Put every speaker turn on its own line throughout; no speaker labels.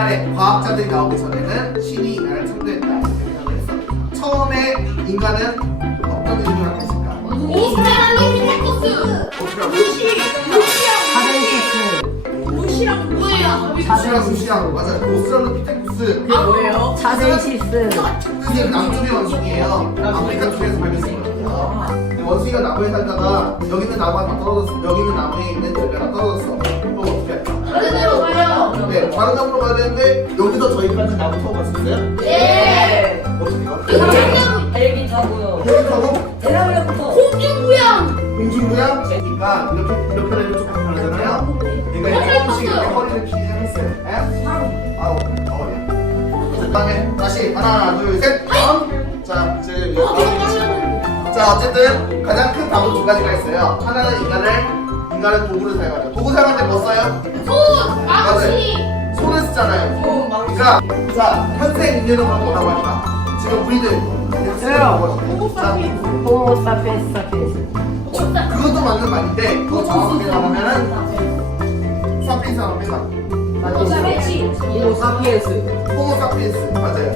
옛날에 과학자들이 나오기 전에는 신이 인간을 창조했다 이렇게 생각을 했어. 처음에 인간은 어떤 인간을 했을까?
루시랑 뭐예요?
루시랑 루시랑 맞아. 오스트랄로피테쿠스
뭐예요?
자데이시스
뜻은 남쪽의 원숭이에요. 아프리카 쪽에서 발견했거든요. 근데 원숭이가 나무에 살다가 여기 있는 나무가 다 떨어졌어. 여기 있는 나무에 있는 열매가 떨어졌어. 그럼 어떻게 할까?
다른 데로 가요.
네, 나무로 가야 되는데 여기서 저희까지 나무 타고 갔었어요?
네.
어떻게 가?
헬기 타고요.
여기 타고
대나무부터.
공중부양.
공중부양 제니까 이렇게 이렇게 되면 조금 다르잖아요. 그러니까 이제 조금씩 이렇게 허리를 피해야 했어요. 예? 아우, 어머니. 그다음에 다시 하나, 둘, 셋. 다음. 자, 이제 자, 어쨌든 가장 큰 답은 두 가지가 있어요. 하나는 인간을 인간은 도구를 사용하죠. 도구 사용할 때 뭐 써요?
손, 망치.
그러니까 자, 현생 그럼 뭐라고 할까? 지금 우리들. 자,
호모 사피엔스 사피엔스
그것도 맞는 말인데 더 정확하게 말하면은 사피엔스.
망치.
호모 사피엔스.
호모 사피엔스 맞아요.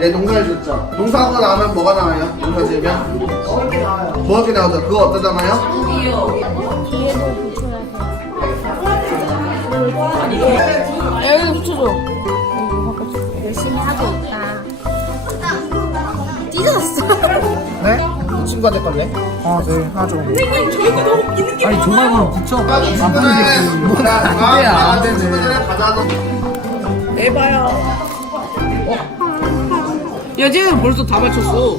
네 농사를 줬죠. 농사하고 나오면 뭐가 나와요? 농사 지으면
먹을 게 나와요.
먹을 게 나오죠. 그거 어떠다 나요?
고기요.
뒤에도 붙여야
아니,
여기 붙여줘
네? 이 친구한테 걸래?
아 네 하죠 아니 조만간 붙여
아, 이 친구는 뭐라?
안 돼, 안
가져와서
에바야. 야, 쟤는 벌써 다 맞췄어.